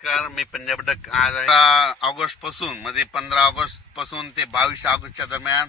नमस्कार मी पंजाब डक आज आहे. ऑगस्टपासून म्हणजे पंधरा ऑगस्टपासून ते बावीस ऑगस्टच्या दरम्यान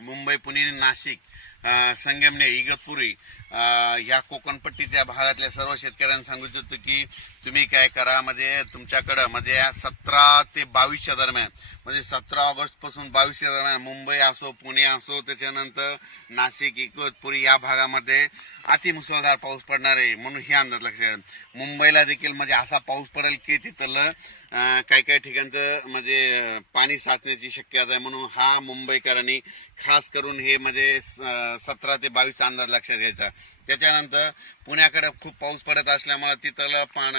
मुंबई पुणे नाशिक संगमने इगतपुरी ह्या कोकणपट्टी कोकणपट्टीच्या भागातल्या सर्व शेतकऱ्यांना सांगू इच्छितो की तुम्ही काय करा म्हणजे तुमच्याकडं म्हणजे सतरा ते बावीसच्या दरम्यान म्हणजे सतरा ऑगस्टपासून बावीसच्या दरम्यान मुंबई असो पुणे असो त्याच्यानंतर नाशिक इगतपुरी या भागामध्ये अतिमुसळधार पाऊस पडणार आहे म्हणून हे अंदाज लक्षात मुंबईला देखील म्हणजे असा पाऊस पडेल की तिथलं काही काही ठिकाणचं म्हणजे पाणी साचण्याची शक्यता आहे म्हणून हा मुंबईकरांनी खास करून हे म्हणजे सतरा ते बावीसचा अंदाज लक्षात घ्यायचा. त्याच्यानंतर पुण्याकडे खूप पाऊस पडत असल्यामुळे तिथलं पाण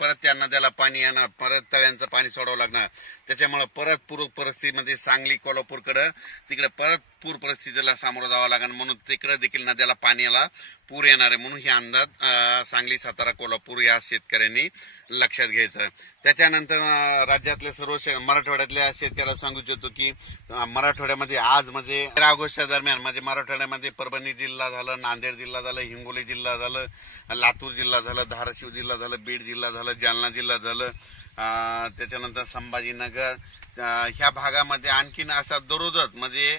परत त्या नद्याला पाणी येणार परत तळ्यांचं पाणी सोडावं लागणार. त्याच्यामुळे परत पूर परिस्थितीमध्ये सांगली कोल्हापूरकडं तिकडे परत पूर परिस्थितीला सामोरं जावं लागणार म्हणून तिकडे देखील नद्याला पाण्याला पूर येणार आहे. म्हणून हे अंदाज सांगली सातारा कोल्हापूर या शेतकऱ्यांनी लक्षात घ्यायचं त्याच्यानंतर राज्यातल्या राज्यातले सर्व शे- मराठवाड्यातल्या शेतकऱ्याला सांगू इच्छितो की मराठवाड्यामध्ये आज म्हणजे तेरा ऑगस्टच्या दरम्यान म्हणजे मराठवाड्यामध्ये परभणी जिल्हा झालं नांदेड जिल्हा झालं हिंगोली जिल्हा झालं लातूर जिल्हा झालं धाराशिव जिल्हा झालं बीड जिल्हा झालं जालना जिल्हा झालं त्याच्यानंतर संभाजीनगर ह्या भागामध्ये आणखीन असा दररोजच म्हणजे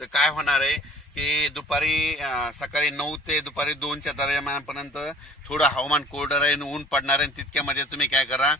तर काय होणार आहे की दुपारी सकाळी नऊ ते दुपारी दोनच्या दरम्यानपर्यंत थोडं हवामान कोरडं राहील ऊन पडणार आहे आणि तितक्यामध्ये तुम्ही काय करा